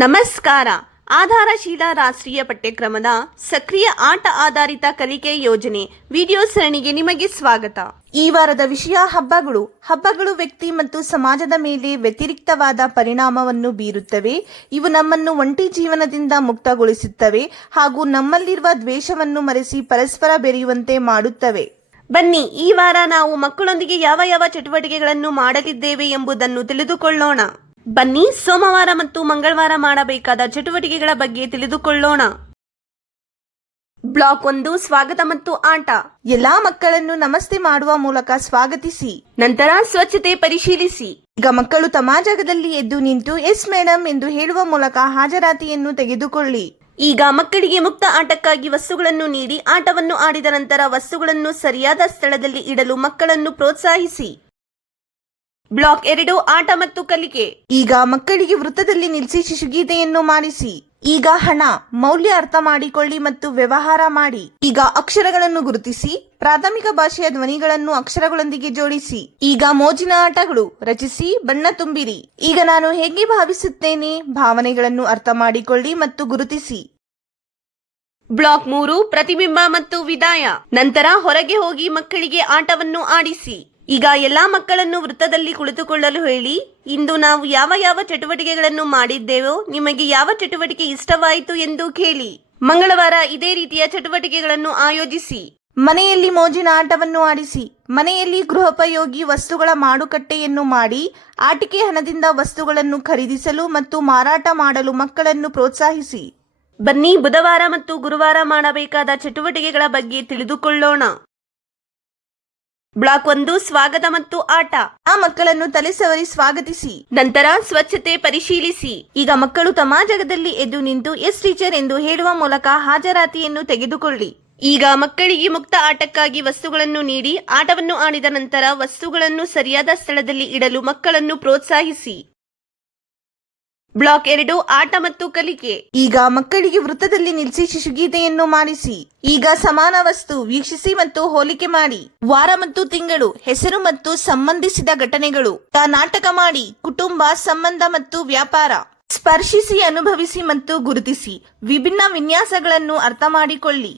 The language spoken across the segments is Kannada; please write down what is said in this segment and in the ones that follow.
ನಮಸ್ಕಾರ. ಆಧಾರಶೀಲ ರಾಷ್ಟ್ರೀಯ ಪಠ್ಯಕ್ರಮದ ಸಕ್ರಿಯ ಆಟ ಆಧಾರಿತ ಕಲಿಕೆ ಯೋಜನೆ ವಿಡಿಯೋ ಸರಣಿಗೆ ನಿಮಗೆ ಸ್ವಾಗತ. ಈ ವಾರದ ವಿಷಯ ಹಬ್ಬಗಳು. ಹಬ್ಬಗಳು ವ್ಯಕ್ತಿ ಮತ್ತು ಸಮಾಜದ ಮೇಲೆ ವ್ಯತಿರಿಕ್ತವಾದ ಪರಿಣಾಮವನ್ನು ಬೀರುತ್ತವೆ. ಇವು ನಮ್ಮನ್ನು ಒಂಟಿ ಜೀವನದಿಂದ ಮುಕ್ತಗೊಳಿಸುತ್ತವೆ ಹಾಗೂ ನಮ್ಮಲ್ಲಿರುವ ದ್ವೇಷವನ್ನು ಮರೆಸಿ ಪರಸ್ಪರ ಬೆರೆಯುವಂತೆ ಮಾಡುತ್ತವೆ. ಬನ್ನಿ, ಈ ವಾರ ನಾವು ಮಕ್ಕಳೊಂದಿಗೆ ಯಾವ ಯಾವ ಚಟುವಟಿಕೆಗಳನ್ನು ಮಾಡಲಿದ್ದೇವೆ ಎಂಬುದನ್ನು ತಿಳಿದುಕೊಳ್ಳೋಣ. ಬನ್ನಿ, ಸೋಮವಾರ ಮತ್ತು ಮಂಗಳವಾರ ಮಾಡಬೇಕಾದ ಚಟುವಟಿಕೆಗಳ ಬಗ್ಗೆ ತಿಳಿದುಕೊಳ್ಳೋಣ. ಬ್ಲಾಕ್ 1, ಸ್ವಾಗತ ಮತ್ತು ಆಟ. ಎಲ್ಲಾ ಮಕ್ಕಳನ್ನು ನಮಸ್ತೆ ಮಾಡುವ ಮೂಲಕ ಸ್ವಾಗತಿಸಿ. ನಂತರ ಸ್ವಚ್ಛತೆ ಪರಿಶೀಲಿಸಿ. ಈಗ ಮಕ್ಕಳು ತಮ್ಮ ಜಾಗದಲ್ಲಿ ಎದ್ದು ನಿಂತು ಎಸ್ ಮೇಡಮ್ ಎಂದು ಹೇಳುವ ಮೂಲಕ ಹಾಜರಾತಿಯನ್ನು ತೆಗೆದುಕೊಳ್ಳಿ. ಈಗ ಮಕ್ಕಳಿಗೆ ಮುಕ್ತ ಆಟಕ್ಕಾಗಿ ವಸ್ತುಗಳನ್ನು ನೀಡಿ ಆಟವನ್ನು ಆಡಿದ ನಂತರ ವಸ್ತುಗಳನ್ನು ಸರಿಯಾದ ಸ್ಥಳದಲ್ಲಿ ಇಡಲು ಮಕ್ಕಳನ್ನು ಪ್ರೋತ್ಸಾಹಿಸಿ. ಬ್ಲಾಕ್ 2, ಆಟ ಮತ್ತು ಕಲಿಕೆ. ಈಗ ಮಕ್ಕಳಿಗೆ ವೃತ್ತದಲ್ಲಿ ನಿಲ್ಲಿಸಿ ಶಿಶುಗೀತೆಯನ್ನು ಮಾಡಿಸಿ. ಈಗ ಹಣ, ಮೌಲ್ಯ ಅರ್ಥ ಮಾಡಿಕೊಳ್ಳಿ ಮತ್ತು ವ್ಯವಹಾರ ಮಾಡಿ. ಈಗ ಅಕ್ಷರಗಳನ್ನು ಗುರುತಿಸಿ. ಪ್ರಾಥಮಿಕ ಭಾಷೆಯ ಧ್ವನಿಗಳನ್ನು ಅಕ್ಷರಗಳೊಂದಿಗೆ ಜೋಡಿಸಿ. ಈಗ ಮೋಜಿನ ಆಟಗಳು. ರಚಿಸಿ, ಬಣ್ಣ ತುಂಬಿರಿ. ಈಗ ನಾನು ಹೇಗೆ ಭಾವಿಸುತ್ತೇನೆ, ಭಾವನೆಗಳನ್ನು ಅರ್ಥ ಮಾಡಿಕೊಳ್ಳಿ ಮತ್ತು ಗುರುತಿಸಿ. ಬ್ಲಾಕ್ 3, ಪ್ರತಿಬಿಂಬ ಮತ್ತು ವಿದಾಯ. ನಂತರ ಹೊರಗೆ ಹೋಗಿ ಮಕ್ಕಳಿಗೆ ಆಟವನ್ನು ಆಡಿಸಿ. ಈಗ ಎಲ್ಲಾ ಮಕ್ಕಳನ್ನು ವೃತ್ತದಲ್ಲಿ ಕುಳಿತುಕೊಳ್ಳಲು ಹೇಳಿ. ಇಂದು ನಾವು ಯಾವ ಯಾವ ಚಟುವಟಿಕೆಗಳನ್ನು ಮಾಡಿದ್ದೇವೋ, ನಿಮಗೆ ಯಾವ ಚಟುವಟಿಕೆ ಇಷ್ಟವಾಯಿತು ಎಂದು ಕೇಳಿ. ಮಂಗಳವಾರ ಇದೇ ರೀತಿಯ ಚಟುವಟಿಕೆಗಳನ್ನು ಆಯೋಜಿಸಿ. ಮನೆಯಲ್ಲಿ ಮೋಜಿನ ಆಟವನ್ನು ಆಡಿಸಿ. ಮನೆಯಲ್ಲಿ ಗೃಹೋಪಯೋಗಿ ವಸ್ತುಗಳ ಮಾರುಕಟ್ಟೆಯನ್ನು ಮಾಡಿ ಆಟಿಕೆ ಹಣದಿಂದ ವಸ್ತುಗಳನ್ನು ಖರೀದಿಸಲು ಮತ್ತು ಮಾರಾಟ ಮಾಡಲು ಮಕ್ಕಳನ್ನು ಪ್ರೋತ್ಸಾಹಿಸಿ. ಬನ್ನಿ, ಬುಧವಾರ ಮತ್ತು ಗುರುವಾರ ಮಾಡಬೇಕಾದ ಚಟುವಟಿಕೆಗಳ ಬಗ್ಗೆ ತಿಳಿದುಕೊಳ್ಳೋಣ. ಬ್ಲಾಕ್ 1, ಸ್ವಾಗತ ಮತ್ತು ಆಟ. ಆ ಮಕ್ಕಳನ್ನು ತಲೆ ಸವರಿ ಸ್ವಾಗತಿಸಿ. ನಂತರ ಸ್ವಚ್ಛತೆ ಪರಿಶೀಲಿಸಿ. ಈಗ ಮಕ್ಕಳು ತಮ್ಮ ಜಾಗದಲ್ಲಿ ಎದ್ದು ನಿಂತು ಎಸ್ ಟೀಚರ್ ಎಂದು ಹೇಳುವ ಮೂಲಕ ಹಾಜರಾತಿಯನ್ನು ತೆಗೆದುಕೊಳ್ಳಿ. ಈಗ ಮಕ್ಕಳಿಗೆ ಮುಕ್ತ ಆಟಕ್ಕಾಗಿ ವಸ್ತುಗಳನ್ನು ನೀಡಿ ಆಟವನ್ನು ಆಡಿದ ನಂತರ ವಸ್ತುಗಳನ್ನು ಸರಿಯಾದ ಸ್ಥಳದಲ್ಲಿ ಇಡಲು ಮಕ್ಕಳನ್ನು ಪ್ರೋತ್ಸಾಹಿಸಿ. ಬ್ಲಾಕ್ 2, ಆಟ ಮತ್ತು ಕಲಿಕೆ. ಈಗ ಮಕ್ಕಳಿಗೆ ವೃತ್ತದಲ್ಲಿ ನಿಲ್ಲಿಸಿ ಶಿಶುಗೀತೆಯನ್ನು ಮಾಡಿಸಿ. ಈಗ ಸಮಾನ ವಸ್ತು, ವೀಕ್ಷಿಸಿ ಮತ್ತು ಹೋಲಿಕೆ ಮಾಡಿ. ವಾರ ಮತ್ತು ತಿಂಗಳು, ಹೆಸರು ಮತ್ತು ಸಂಬಂಧಿಸಿದ ಘಟನೆಗಳು. ನಾಟಕ ಮಾಡಿ. ಕುಟುಂಬ, ಸಂಬಂಧ ಮತ್ತು ವ್ಯಾಪಾರ. ಸ್ಪರ್ಶಿಸಿ, ಅನುಭವಿಸಿ ಮತ್ತು ಗುರುತಿಸಿ. ವಿಭಿನ್ನ ವಿನ್ಯಾಸಗಳನ್ನು ಅರ್ಥ ಮಾಡಿಕೊಳ್ಳಿ.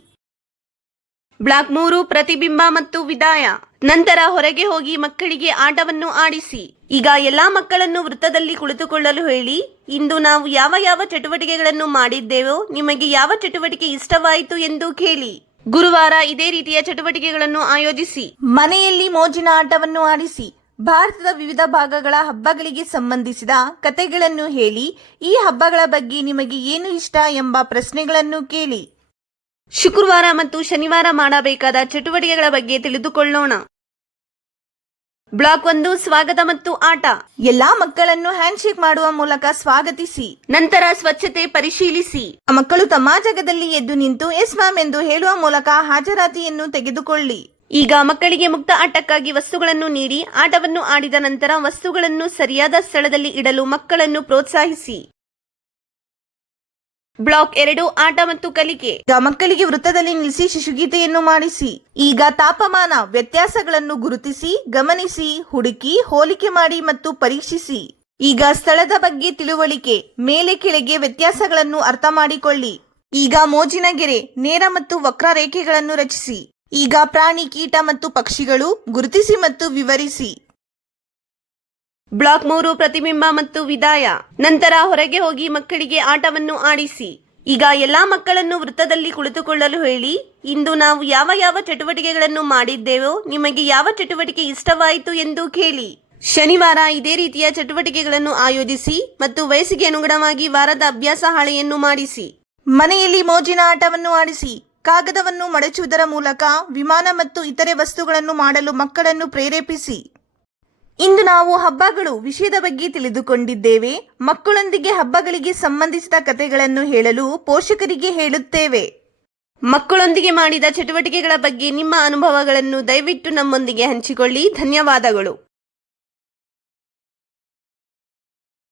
ಬ್ಲಾಕ್ 3, ಪ್ರತಿಬಿಂಬ ಮತ್ತು ವಿದಾಯ. ನಂತರ ಹೊರಗೆ ಹೋಗಿ ಮಕ್ಕಳಿಗೆ ಆಟವನ್ನು ಆಡಿಸಿ. ಈಗ ಎಲ್ಲಾ ಮಕ್ಕಳನ್ನು ವೃತ್ತದಲ್ಲಿ ಕುಳಿತುಕೊಳ್ಳಲು ಹೇಳಿ. ಇಂದು ನಾವು ಯಾವ ಯಾವ ಚಟುವಟಿಕೆಗಳನ್ನು ಮಾಡಿದ್ದೇವೋ, ನಿಮಗೆ ಯಾವ ಚಟುವಟಿಕೆ ಇಷ್ಟವಾಯಿತು ಎಂದು ಕೇಳಿ. ಗುರುವಾರ ಇದೇ ರೀತಿಯ ಚಟುವಟಿಕೆಗಳನ್ನು ಆಯೋಜಿಸಿ. ಮನೆಯಲ್ಲಿ ಮೋಜಿನ ಆಟವನ್ನು ಆಡಿಸಿ. ಭಾರತದ ವಿವಿಧ ಭಾಗಗಳ ಹಬ್ಬಗಳಿಗೆ ಸಂಬಂಧಿಸಿದ ಕಥೆಗಳನ್ನು ಹೇಳಿ. ಈ ಹಬ್ಬಗಳ ಬಗ್ಗೆ ನಿಮಗೆ ಏನು ಇಷ್ಟ ಎಂಬ ಪ್ರಶ್ನೆಗಳನ್ನು ಕೇಳಿ. ಶುಕ್ರವಾರ ಮತ್ತು ಶನಿವಾರ ಮಾಡಬೇಕಾದ ಚಟುವಟಿಕೆಗಳ ಬಗ್ಗೆ ತಿಳಿದುಕೊಳ್ಳೋಣ. ಬ್ಲಾಕ್ 1, ಸ್ವಾಗತ ಮತ್ತು ಆಟ. ಎಲ್ಲಾ ಮಕ್ಕಳನ್ನು ಹ್ಯಾಂಡ್ ಶೇಕ್ ಮಾಡುವ ಮೂಲಕ ಸ್ವಾಗತಿಸಿ. ನಂತರ ಸ್ವಚ್ಛತೆ ಪರಿಶೀಲಿಸಿ. ಮಕ್ಕಳು ತಮ್ಮ ಜಾಗದಲ್ಲಿ ಎದ್ದು ನಿಂತು ಎಸ್ ಮ್ಯಾಮ್ ಎಂದು ಹೇಳುವ ಮೂಲಕ ಹಾಜರಾತಿಯನ್ನು ತೆಗೆದುಕೊಳ್ಳಿ. ಈಗ ಮಕ್ಕಳಿಗೆ ಮುಕ್ತ ಆಟಕ್ಕಾಗಿ ವಸ್ತುಗಳನ್ನು ನೀಡಿ ಆಟವನ್ನು ಆಡಿದ ನಂತರ ವಸ್ತುಗಳನ್ನು ಸರಿಯಾದ ಸ್ಥಳದಲ್ಲಿ ಇಡಲು ಮಕ್ಕಳನ್ನು ಪ್ರೋತ್ಸಾಹಿಸಿ. ಬ್ಲಾಕ್ 2, ಆಟ ಮತ್ತು ಕಲಿಕೆ. ಈಗ ಮಕ್ಕಳಿಗೆ ವೃತ್ತದಲ್ಲಿ ನಿಲ್ಲಿಸಿ ಶಿಶುಗೀತೆಯನ್ನು ಮಾಡಿಸಿ. ಈಗ ತಾಪಮಾನ, ವ್ಯತ್ಯಾಸಗಳನ್ನು ಗುರುತಿಸಿ, ಗಮನಿಸಿ, ಹುಡುಕಿ, ಹೋಲಿಕೆ ಮಾಡಿ ಮತ್ತು ಪರೀಕ್ಷಿಸಿ. ಈಗ ಸ್ಥಳದ ಬಗ್ಗೆ ತಿಳುವಳಿಕೆ, ಮೇಲೆ ಕೆಳಗೆ ವ್ಯತ್ಯಾಸಗಳನ್ನು ಅರ್ಥ ಮಾಡಿಕೊಳ್ಳಿ. ಈಗ ಮೋಜಿನ ಗೆರೆ, ನೇರ ಮತ್ತು ವಕ್ರ ರೇಖೆಗಳನ್ನು ರಚಿಸಿ. ಈಗ ಪ್ರಾಣಿ, ಕೀಟ ಮತ್ತು ಪಕ್ಷಿಗಳು, ಗುರುತಿಸಿ ಮತ್ತು ವಿವರಿಸಿ. ಬ್ಲಾಕ್ 3, ಪ್ರತಿಬಿಂಬ ಮತ್ತು ವಿದಾಯ. ನಂತರ ಹೊರಗೆ ಹೋಗಿ ಮಕ್ಕಳಿಗೆ ಆಟವನ್ನು ಆಡಿಸಿ. ಈಗ ಎಲ್ಲಾ ಮಕ್ಕಳನ್ನು ವೃತ್ತದಲ್ಲಿ ಕುಳಿತುಕೊಳ್ಳಲು ಹೇಳಿ. ಇಂದು ನಾವು ಯಾವ ಯಾವ ಚಟುವಟಿಕೆಗಳನ್ನು ಮಾಡಿದ್ದೇವೋ, ನಿಮಗೆ ಯಾವ ಚಟುವಟಿಕೆ ಇಷ್ಟವಾಯಿತು ಎಂದು ಕೇಳಿ. ಶನಿವಾರ ಇದೇ ರೀತಿಯ ಚಟುವಟಿಕೆಗಳನ್ನು ಆಯೋಜಿಸಿ ಮತ್ತು ವಯಸ್ಸಿಗೆ ಅನುಗುಣವಾಗಿ ವಾರದ ಅಭ್ಯಾಸ ಹಾಳೆಯನ್ನು ಮಾಡಿಸಿ. ಮನೆಯಲ್ಲಿ ಮೋಜಿನ ಆಟವನ್ನು ಆಡಿಸಿ. ಕಾಗದವನ್ನು ಮಡಚುವುದರ ಮೂಲಕ ವಿಮಾನ ಮತ್ತು ಇತರೆ ವಸ್ತುಗಳನ್ನು ಮಾಡಲು ಮಕ್ಕಳನ್ನು ಪ್ರೇರೇಪಿಸಿ. ಇಂದು ನಾವು ಹಬ್ಬಗಳು ವಿಷಯದ ಬಗ್ಗೆ ತಿಳಿದುಕೊಂಡಿದ್ದೇವೆ. ಮಕ್ಕಳೊಂದಿಗೆ ಹಬ್ಬಗಳಿಗೆ ಸಂಬಂಧಿಸಿದ ಕಥೆಗಳನ್ನು ಹೇಳಲು ಪೋಷಕರಿಗೆ ಹೇಳುತ್ತೇವೆ. ಮಕ್ಕಳೊಂದಿಗೆ ಮಾಡಿದ ಚಟುವಟಿಕೆಗಳ ಬಗ್ಗೆ ನಿಮ್ಮ ಅನುಭವಗಳನ್ನು ದಯವಿಟ್ಟು ನಮ್ಮೊಂದಿಗೆ ಹಂಚಿಕೊಳ್ಳಿ. ಧನ್ಯವಾದಗಳು.